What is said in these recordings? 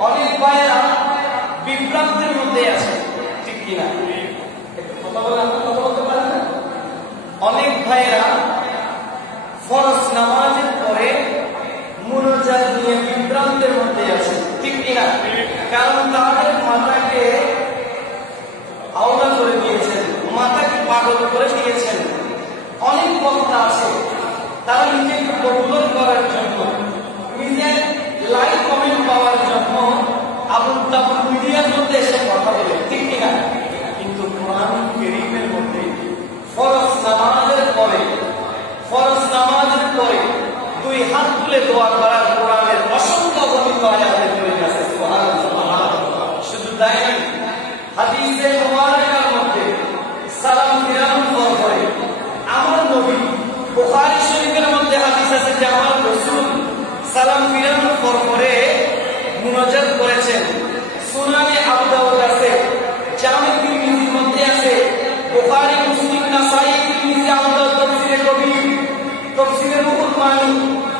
অনেক ভাইয়েরা বিভ্রান্তের মধ্যে আছে, ঠিক কিনা? কথা বলতে পারেন না? অনেক ভাইয়েরা ফরজ নামাজের পরে মুনাজাত নিয়ে বিভ্রান্তের মধ্যে আছে, ঠিক কিনা? কারণ তাদের মাথাকে আওলা করে দিয়েছেন, মাথাকে পাগল করে দিয়েছেন। অনেক বক্তা আছে, তারা নিজেকে পপুলার করার জন্য, নিজের লাইক কমেন্ট পাওয়ার জন্য আবুল তাবুল মিডিয়ার মধ্যে এসে কথা বলে, ঠিক কিনা? কিন্তু কোরআন কারীমের মধ্যে ফরজ নামাজের পরে দুই হাত তুলে দোয়া করার কোরআনের অসংখ্য বর্ণিত আয়াতের তৈরি আছে। সুবহানাল্লাহ। শুধু তাই নয়, হাদিসে মুবারাকার মধ্যে সালাম ফিরানোর পরে আমার নবী, বুখারী শরীফের মধ্যে হাদিস আছে যে আমার রাসূল সালাম ফিরানোর পরে মুনাজাত করেছেন। সুনানে আবু দাউদ আছে, জামি তিরমিজির মধ্যে আছে, বুখারী, মুসলিম, নাসাই, তিরমিজি, আবু দাউদ, তাফসীরে কবির, তাফসীরে রুহুল মানি,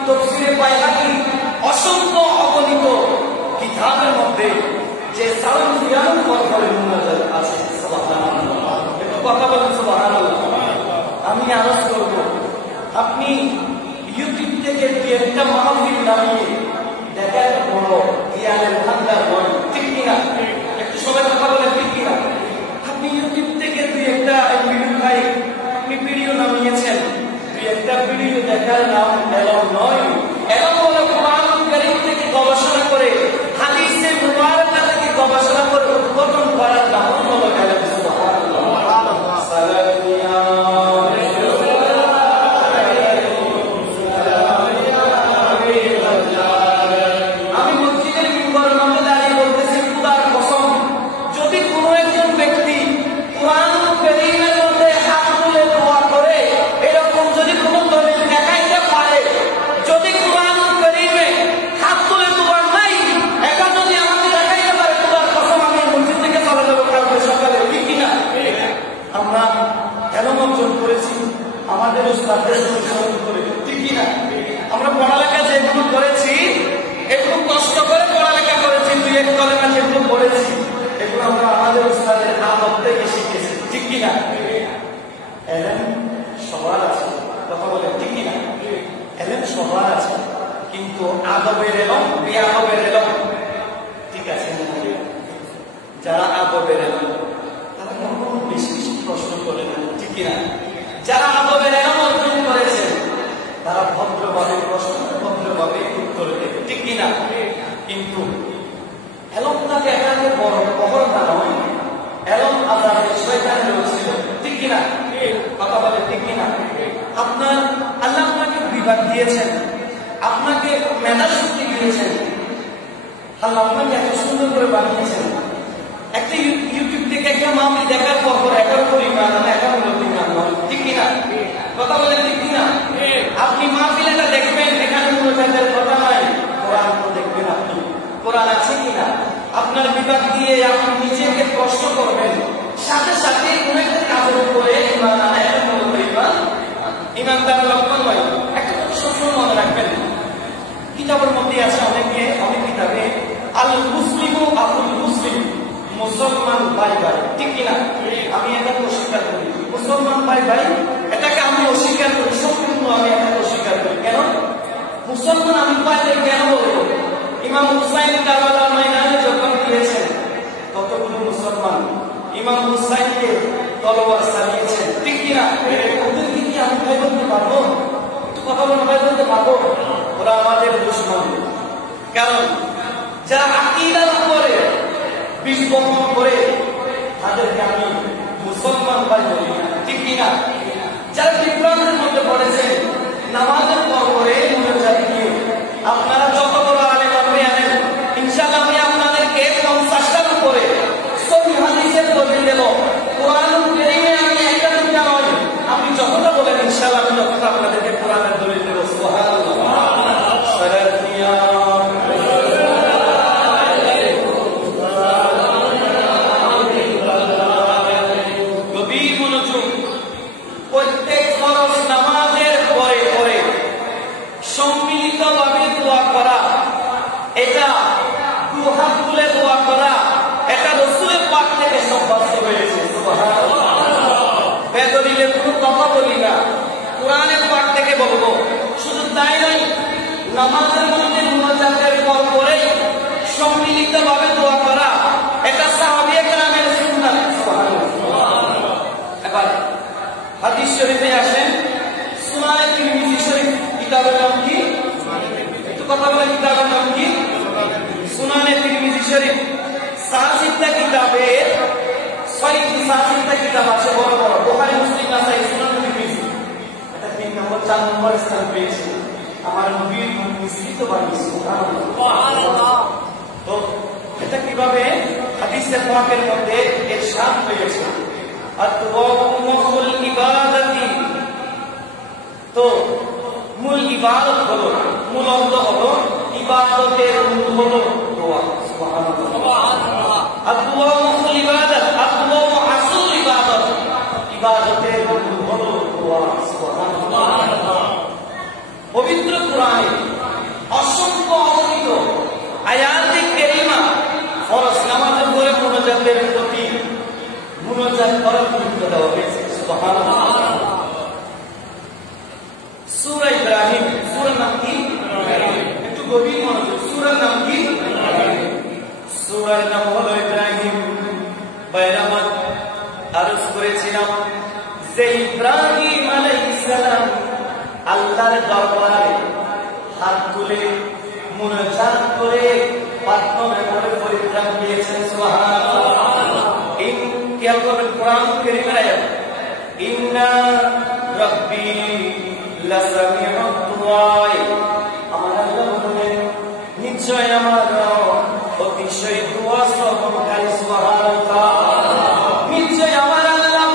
তাফসীরে বাইহাকী, অসংখ্য অগণিত কিতাবের মধ্যে যে সালাম ফিরানোর পরে মুনাজাত আছে। সুবহানাল্লাহ। একটু কথা বলেন সুবহানাল্লাহ। আমি আরজ করব, আপনি ইউটিউব থেকে একটা মাহফিল নামিয়ে দেখার বড় জ্ঞানের ভান্ডার নয়, ঠিক কিনা? একটু সবাই কথা বলেন, ঠিক কিনা? আপনি ইউটিউব থেকে আপনি ভিডিও নামিয়েছেন, একটা ভিডিও দেখার নাম এলম নয়। এলম হলো কোরআন কারীম থেকে গবেষণা করে, হাদিসে মুবারাকা থেকে গবেষণা করে উদ্বোধন করার নাম হলো এলম। সুবহানাল্লাহ। সালামিয়া আমাদের উস্তাদদের অনুসরণ করে, ঠিক কিনা? আমরা পড়ালেখা যেগুলো করেছি, একটু কষ্ট করে পড়ালেখা করেছি, দুই এক কলেমা যেগুলো পড়েছি, এগুলো আমরা আমাদের উস্তাদের আদব থেকে শিখেছি, ঠিক কিনা? এলেম সবার আছে, কথা বলে, ঠিক কিনা? এলেম সবার আছে, কিন্তু আদবের এলম, বেআদবের এলম, ঠিক আছে? যারা আদবের এলম তারা কখনো বেশি বেশি প্রশ্ন করে না, ঠিক কিনা? যারা আদবের এলম অর্জন করেছেন তারা ভদ্রভাবে প্রশ্ন, ভদ্রভাবে উত্তর দেবে, ঠিক কিনা? কিন্তু এলমটাকে একাকে বড় অহরটা নয়, এলম আল্লাহর শয়তানের ছিল, ঠিক কিনা? কথা বলে, ঠিক কিনা? আপনার আল্লাহ আপনাকে বিভাগ দিয়েছেন, আপনাকে মেধা শক্তি দিয়েছেন, আল্লাহ আপনাকে এত সুন্দর করে বানিয়েছেন। একটা ইউটিউব থেকে একটা মাহফিল দেখার পর 11 পরিমাণ 11 পরিমাণ নয়, ঠিক কিনা? কথা বলে, ঠিক কিনা? আপনি মাহফিলটা দেখবেন, এখানে মুনাজাতের কথা নাই, কোরআন তো দেখবেন, আপনি কোরআন আছে কিনা আপনার বিভাগ দিয়ে আপনি নিজেকে কষ্ট করবেন, সাথে সাথে কোনো একটা কাজের উপরে ইমান আনা একটা বড় পরিমাণ ইমানদার লক্ষণ নয়। একটা কথা সবসময় মনে রাখবেন, কিতাবের মধ্যে আছে অনেক কিতাবে আল মুসলিমু আবুল মুসলিম, মুসলমান ভাই ভাই, ঠিক কিনা? আমি এটাকে অস্বীকার করি, মুসলমান ভাই ভাই এটাকে আমি অস্বীকার করি, সম্পূর্ণ আমি এটাকে অস্বীকার করি। কেন মুসলমান আমি পাইলে কেন বলবো? ইমাম হুসাইন কারবালার ময়দানে যখন গিয়েছেন, ততগুলো মুসলমান ইমাম হুসাইনকে তলোয়ার চালিয়েছেন, ঠিক কিনা? ওদেরকে কি আমি ভাই বলতে পারবো? একটু কথা বলে ভাই বলতে পারবো? ওরা আমাদের দুশমন। কারণ যারা আকীদার উপরে বিষ বপন করে তাদেরকে আমি মুসলমান ভাই বলি, ঠিক কিনা? যারা বিভ্রান্তের মধ্যে পড়েছে, নামাজের পরে মুনাজাত দিয়ে আপনারা যত বড় আলেম আপনি আনেন, ইনশাআল্লাহ আমি আপনাদেরকে 50টার উপরে সহিহ হাদিসের দলিল দেব। কোরআন কারীমে আমি একটা দুটা নয়, আপনি যতটা বলেন ইনশাআল্লাহ আমি ততটা আপনাদেরকে কোরআনের দলিল দেব। সুবহানাল্লাহ। সারাদিয়া পাক থেকে সব বাস্তব হয়েছে। সুবহানাল্লাহ। বেদলিলে কোনো কথা বলি না, কোরআনের পাক থেকে বলবো। শুধু তাই নয়, নামাজের মধ্যে মুনাজাতের পর পরেই সম্মিলিতভাবে দোয়া করা, এটা সাহাবীয়ে কেরামের সুন্নাত। সুবহানাল্লাহ। এবার হাদিস শরীফে আসেন, সুনানে তিরমিজি শরীফ কিতাবের নাম কি? একটু কথা বলে, কিতাবের নাম কি? সুনানে তিরমিজি শরীফ। সাহিত্যা কিতাবের 6টি সাহিত্যা কিতাব আছে বড় বড়, বুখারী, মুসলিম, নাসাঈ, সুনান তিরমিজি। এটা 3 নম্বর 4 নম্বর স্থান পেয়েছে আমার নবীর মিশ্রিত বাণী। সুবহানাল্লাহ। তো এটা কিভাবে হাদিসে পাকের মধ্যে ইরশাদ হয়েছে, আত-তাওয়ামুল ইবাদাতি। তো মূল ইবাদত হলো, মূল অর্থ হলো ইবাদতের মূল হলো দোয়া। সুবহানাল্লাহ। আত-তাওয়ামুল ইবাদাত, আত-তাওয়ামু আসল ইবাদত, ইবাদতের মূল হলো দোয়া। সুবহানাল্লাহ। পবিত্র কোরআনে অসংখ্য অগণিত আয়াতে কারিমা ফরজ নামাজের পরে মুনাজাতের প্রতি মুনাজাত করার গুরুত্ব দেওয়া হয়েছে। সুবহানাল্লাহ। সূরা ইব্রাহিম, সূরার নাম কি? একটু গভীর মনোযোগ। সূরার নাম কি? সূরার নাম হলো ইব্রাহিম। বাইরামাত আরজ করেছিলাম যে ইব্রাহিম আলাইহিস সালাম আল্লাহর দরবারে হাত তুলে মুনাজাত করে প্রার্থনা করে পরিত্রাণ পেয়েছেন। সুবহানাল্লাহ। খেয়াল করবেন কোরআন কারীমের আয়াত, ইন্না রাব্বি লাসামিউদ দুআ। আমার আল্লাহ বলেন, নিশ্চয় আমার রব অতিশয় দোয়া শ্রবণকারী। সুবহানাল্লাহ। নিশ্চয় আমার আল্লাহ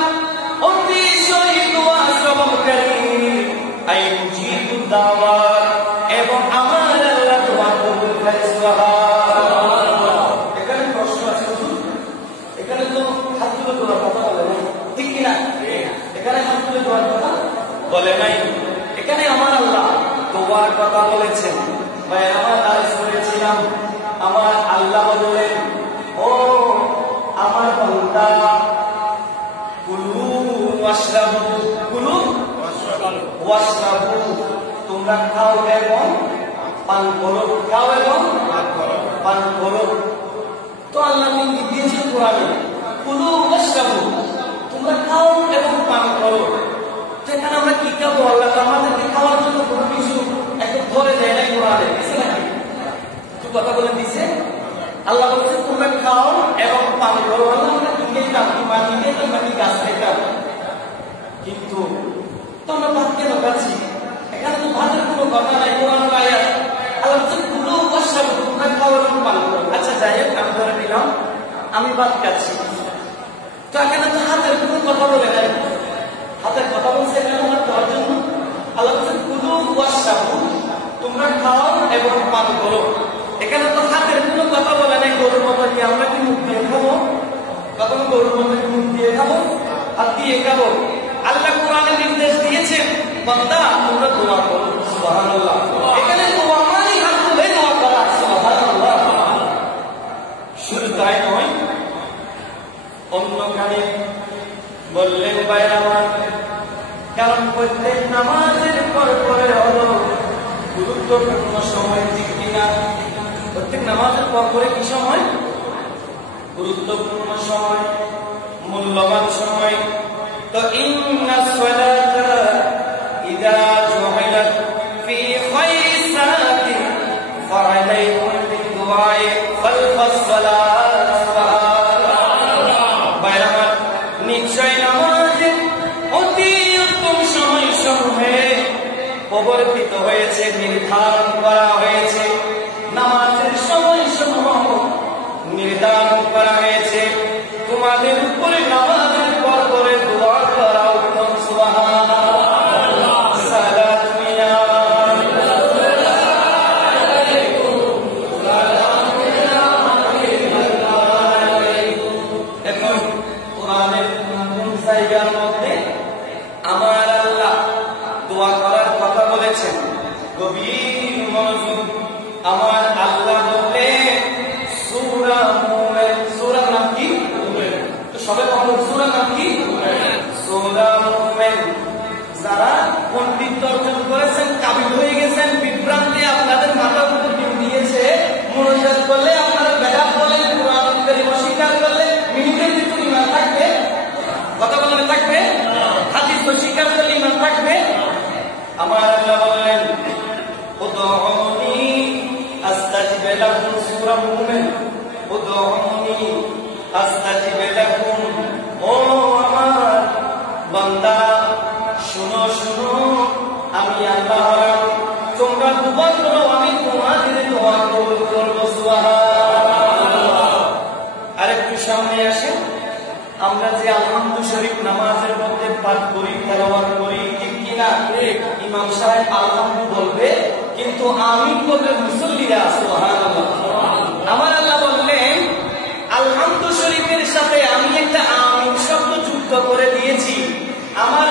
অতিশয় দোয়া শ্রবণকারী। আই মুজিবুদ দাওয়াত, এবং আমার আল্লাহ দোয়া কবুল করে। সুবহানাল্লাহ। এখানে প্রশ্ন আছে, এখানে তো হাত তুলে দোয়ার কথা বলে নাই, ঠিক কিনা? এখানে হাত তুলে দোয়ার কথা বলে নাই, এখানে আমার আল্লাহ দোয়ার কথা বলেছেন। ভাই আমার আজ করেছিলাম, আমার আল্লাহ বললেন, ও আমার বান্দা, কুলু ওয়াশরাবু, কুলু ওয়াশরাবু, তোমরা খাও এবং পান করো, খাও এবং পান করো। তো আল্লাহ দিয়েছেন কোরআনে, কুলু ওয়াশরাবু, তোমরা খাও এবং পান করো। যেখানে আমরা কি খাবো, আল্লাহ আমাদেরকে খাওয়ার জন্য কোনো কিছু একটু ধরে দেয় না কোরআনে, দিছে নাকি? একটু কথা বলে দিছে। আল্লাহ বলছে তোমরা খাও এবং পান করো। আল্লাহ আমরা কি খেতাম? পানি খেতাম নাকি গাছ খেতাম? কিন্তু তোমরা ভাত কেন খাচ্ছি? এখানে তো ভাতের কোনো কথা নাই, কোরআন আয়াত। আল্লাহ বলছে কুলু ওয়াশরাবু, তোমরা খাও এবং পান করো। আচ্ছা যাই হোক, আমি ধরে নিলাম আমি ভাত খাচ্ছি, তো এখানে তো হাতের কোনো কথা বলে নাই, হাতের কথা বলছে এখানে আমার খাওয়ার জন্য। আল্লাহ বলছে কুলু ওয়াশরাবু, তোমরা খাও এবং পান করো। এখানে তো হাতের কোনো কথা বলে নাই। গরুর মতো কি আমরা কি মুখ দিয়ে খাবো? কখন গরুর মতো কি মুখ দিয়ে খাবো? হাত দিয়ে খাবো। আল্লাহ কোরআনে নির্দেশ দিয়েছেন, বান্দা তোমরা দোয়া করো। সুবহানাল্লাহ। এখানে দোয়া মানে হাত তুলে দোয়া করা। সুবহানাল্লাহ। শুধু তাই নয়, অন্যখানে বললেন বাইরামান, কারণ প্রত্যেক নামাজের পর পরে হলো গুরুত্বপূর্ণ সময়, ঠিক কিনা? প্রত্যেক নামাজের পর পরে কি সময়? গুরুত্বপূর্ণ সময়, মূল্যবান সময়। তো ইন্নাস সালাতা ইযা জুমিলাত ফি খায়রি সালাতি ফাআলাইকুম বিদুআই ফালফাসসালাত। সুবহানাল্লাহ। বাইরামান, নিশ্চয় নামাজে অতি উত্তম সময় সমূহে প্রবর্তিত হয়েছে, নির্ধারণ করা হয়েছে। নামাজের সময় সমূহ নির্ধারণ করা হয়েছে, তোমাদের উপরে নামাজের পর পরে দোয়া করা উত্তম। সুবহানাল্লাহ। সালাত মিয়া আলাইকুম সালাম থাকবে? আমার আল্লাহ বললেন উদউনি আস্তাজিব লাকুম, সূরা মুমিন। উদউনি আস্তাজিব লাকুম, ও আমার বান্দা শুনো শুনো, আমি আল্লাহ, তোমরা দোয়া করো, আমি তোমাদের দোয়া কবুল করব। সুবহানাল্লাহ। আরেকটু সামনে আসে, আমরা যে আলহামদু শরীফ নামাজের মধ্যে পাঠ করি, তেলাওয়াত করি, ঠিক কিনা? ইমাম সাহেব আলহামদু বলবে, কিন্তু আমিন বলবে মুসল্লিরা। সুবহানাল্লাহ। আমার আল্লাহ বললেন আলহামদু শরীফের সাথে আমি একটা আমিন শব্দ যুক্ত করে দিয়েছি। আমার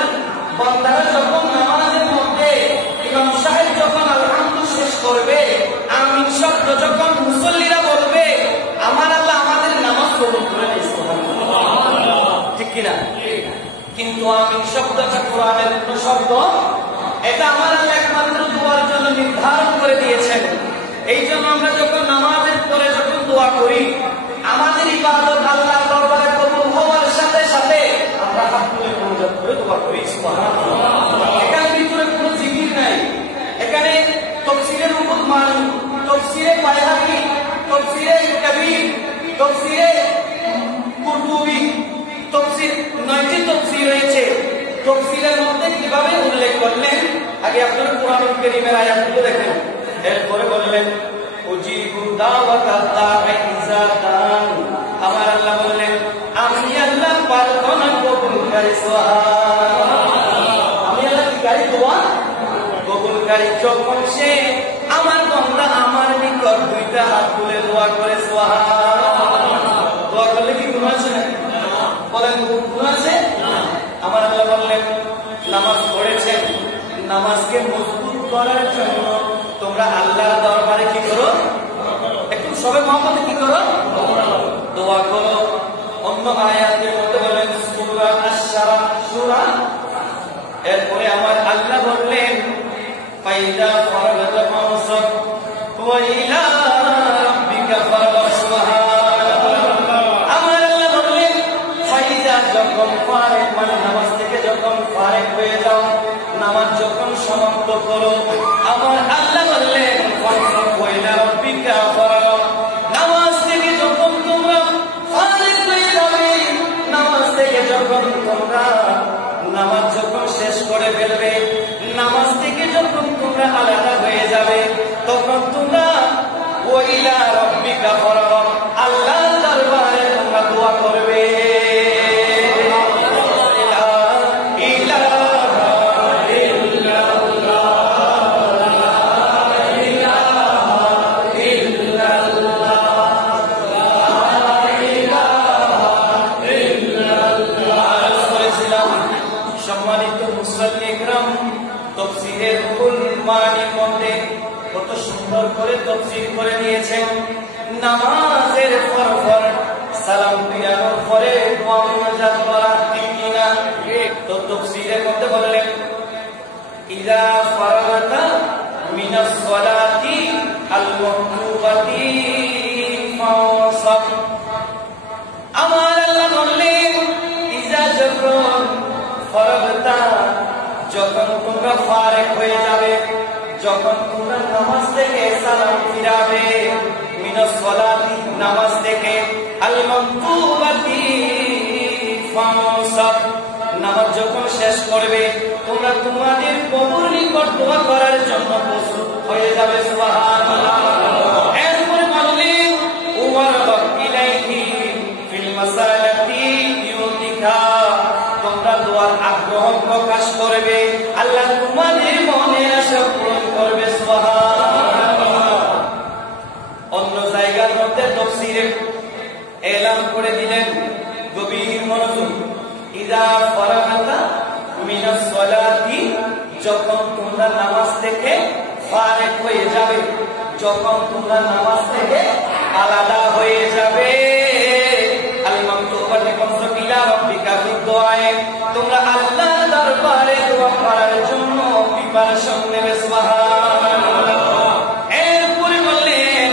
বান্দারা যখন নামাজের মধ্যে ইমাম সাহেব যখন আলহামদু শেষ করবে, আমিন শব্দ যখন মুসল্লিরা বলবে, আমার আল্লাহ আমাদের নামাজ কবুল করে নেয়। সুবহানাল্লাহ। ঠিক কিনা? কিন্তু আমিন শব্দটা কোরআনের কোন শব্দ, এটা আমার আল্লাহ একমাত্র দোয়ার জন্য নির্ধারণ করে দিয়েছেন। এই জন্য আমরা যখন নামাজের পরে যখন দোয়া করি, আমাদের ইবাদত আল্লাহর দরবারে কবুল হওয়ার সাথে সাথে আমরা হাত তুলে মোনাজাত করে দোয়া করি। সুবহানাল্লাহ। এখানে ভিতরে কোনো জিকির নাই। এখানে তাফসীরের উপর মান, তাফসীরে বাইহাকী, তাফসীরে কবির, তাফসীরে কুরতুবী, তাফসীর 9টি তাফসীর রয়েছে। তাফসীরের মধ্যে কিভাবে উল্লেখ করলেন, আগে আপনারা কোরআনুল কারীমের আয়াতগুলো দেখেন। এরপরে বললেন উজিবু দাওয়াতাদ দাঈ ইযা দান, আমার আল্লাহ বললেন আমি আল্লাহ প্রার্থনা কবুলকারী। সুবহানাল্লাহ। আমি আল্লাহ কি করি? দোয়া কবুলকারী। যখন সে আমার বান্দা আমার নিকট দুইটা হাত তুলে দোয়া করে, সুবহানাল্লাহ, দোয়া করলে কি গুনাহ আছে না? বলেন গুনাহ আছে? আমার আল্লাহ বললেন নামাজ পড়েছেন, নামাজকে মজবুত করার জন্য তোমরা আল্লাহর দরবারে কি করো? একটু সবে মহব্বতে কি করো? দোয়া করো। অন্য আয়াতের মধ্যে বলেন সূরা আশ-শারা, সূরা। এরপরে আমার আল্লাহ বললেন ফাইদা ফারাগতা ফানসাব ওয়া ইলা রাব্বিকা ফারগাব। সুবহানাল্লাহ। আমার আল্লাহ বললেন ফাইদা, যখন ফারেক মানে নামাজ থেকে যখন ফারেক হয়ে যাও, নামাজ যখন সমাপ্ত করো, আমার আল্লাহ বললেন ফারগাব ওয়া ইলা রাব্বিকা ফারগাব। নামাজ থেকে যখন তোমরা ফারেক হয়ে যাবে, নামাজ থেকে যখন তোমরা নামাজ যখন শেষ করে ফেলবে, নামাজ থেকে যখন তোমরা আলাদা হয়ে যাবে, তখন তোমরা ওয়া ইলা রাব্বিকা ফারগাব, আল্লাহর দরবারে তোমরা দোয়া করবে। সম্মানিত মুসল্লি ইকরাম, তাফসীরের রুহুল মানির মধ্যে কত সুন্দর করে তাফসীর করে দিয়েছেন। নামাজের পর সালাম ফিরানোর পরে দোয়া মুনাজাত করা, ঠিক কিনা? তো তাফসীরের মধ্যে বললেন ইযা ফারাগতা মিনাস সালাতি আল মাকতুবাতি ফানসাব। আমার আল্লাহ বললেন ইযা, যখন ফারাগতা, যখন তোমরা ফারেক হয়ে যাবে, যখন তোমরা নামাজ থেকে সালাম ফিরাবে, মিনাস সালাতি, নামাজ থেকে, আল মাকতুবাতি ফানসাব, নামাজ যখন শেষ করবে, তোমরা তোমাদের প্রভুর নিকট দোয়া করার জন্য প্রস্তুত হয়ে যাবে। সুবহানাল্লাহ। এরপরে বললেন ওয়ারগাব ইলাইহি ফিল মাসালাতি ইউতিকা, তোমরা দোয়ার আগ্রহ প্রকাশ করবে, আল্লাহ তোমাদের মনের আশা পূরণ করবে। সুবহানাল্লাহ। অন্য জায়গার মধ্যে তাফসীরে এলান করে দিলেন, গভীর মনোযোগ, ইযা ফারাগতা মিনাস সালাতি, যখন তোমরা নামাজ থেকে ফারেক হয়ে যাবে, যখন তোমরা নামাজ থেকে আলাদা হয়ে যাবে, আল মাকতুবাতি ফানসাব ইলা রাব্বিকা ফিদ-দুআয়ে, তোমরা আল্লাহর দরবারে দোয়া করার জন্য প্রিপারেশন নেবে। সুবহানাল্লাহ। এরপরে বললেন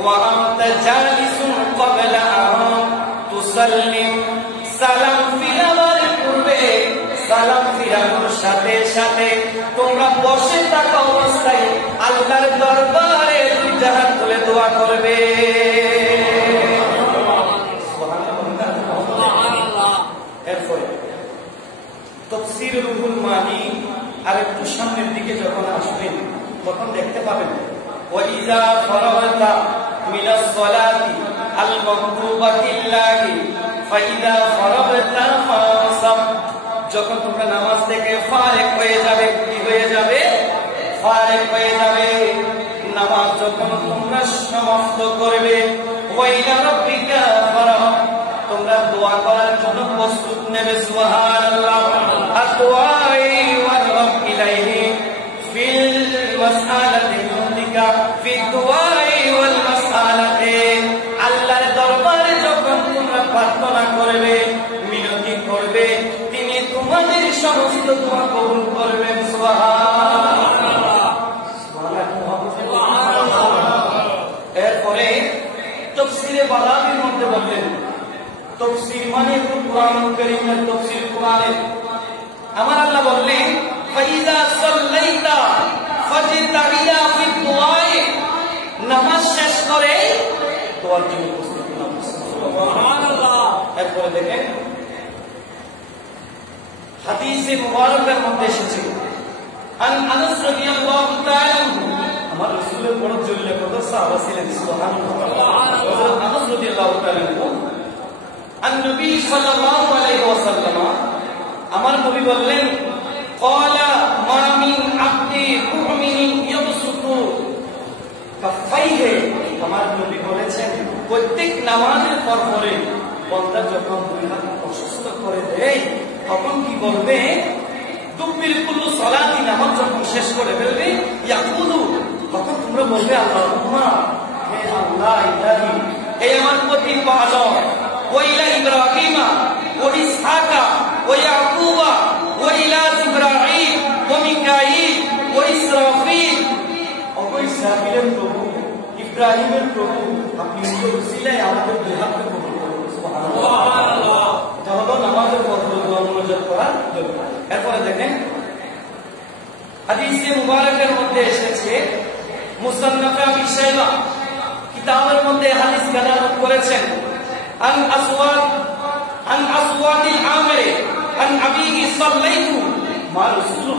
ওয়া আনতা জালিসুন ক্বাবলা আন তুসাল্লিম, সালাম ফিরানোর পূর্বে, সালাম ফিরানোর এরপরে তাফসীর রুহুল মানি আর একটু সামনের দিকে যখন আসবেন তখন দেখতে পাবেন ওয়াইযা ফারাগতা মিনাস সালাতি আল মাকতুবাতি লিল্লাহি ফাইদা ফারাগতা ফাসাব, যখন তোমরা নামাজ থেকে ফারেক হয়ে যাবে, কি হয়ে যাবে? ফারেক হয়ে যাবে। নামাজ যখন তোমরা সমাপ্ত করবে, ওয়াইলা রাব্বিকা ফারহাব, তোমরা দোয়া করার জন্য প্রস্তুত নেবে। সুবহানাল্লাহ। আদওয়াই ওয়া রাব ইলাইহি ফিল মাসআলাতি মুদিকা ফি দুআই ওয়াল মাসআলাতি, আল্লাহর দরবারে যখন তোমরা প্রার্থনা করবে, মিনতি করবে, তিনি তোমাদের সমস্ত দোয়া কবুল করবেন। সুবহানাল্লাহ। এরপরে তাফসীরে বালাগীর মধ্যে বললেন, তাফসীর মানে কুরআন কারীমের তাফসীর, কোরআনের। আমার আল্লাহ বললেন ফাইযা সাল্লাইতা ফাজতাহিয়া ফি দুআই, নামাজ শেষ করে দোয়ার জন্য প্রস্তুত নাও। সুবহানাল্লাহ। এরপরে দেখেন হাদিসে মুবারকের মধ্যে এসেছে আন আনাস রাদিয়াল্লাহু তাআলা, আমার রাসূলের বড় জলিল কদর সাহাবা ছিলেন। সুবহানাল্লাহ। আনাস রাদিয়াল্লাহু তাআলা আন নবী সাল্লাল্লাহু আলাইহি ওয়াসাল্লাম, আমার নবী বললেন ক্বালা মা মিন আবদি মুমিনিন ইয়াবসুতু কাফাইহি, আমার নবী বলেছেন প্রত্যেক নামাজের পর পরে বান্দা যখন দুই হাত প্রশস্ত করে দেয় তখন কি বলবে? তুমির কুল্লু সালাতি, নামাজ যখন শেষ করে ফেলবে, ইয়াকুলু, তখন তোমরা বলবে আল্লাহুম্মা, হে আল্লাহ ইলাহি, হে আমার প্রতিপালক, ওয়া ইলা ইব্রাহিমা ওয়া ইসহাকা ওয়া ইয়াকুবা ওয়া ইলা জিবরাঈল ওয়া মিকাঈল ওয়া ইসরাফিল, ওয়া ইসরাফিলের প্রভু, ইব্রাহিমের প্রভু, আপনি উনকে উসিলায় আমাদের দুই হাতকে কবুল করুন। সুবহানাল্লাহ। এটা হলো নামাজের পদ্ধতি অনুযায়ী করার দরকার। এরপরে দেখেন হাদিসে মুবারকের মধ্যে এসেছে, মুসান্নাফে আবি শাইবা কিতাবের মধ্যে হাদিস গাদারত করেছেন আন আসওয়াদিল আমির আন আবিহি সাল্লাইতু মা রাসূলুল্লাহ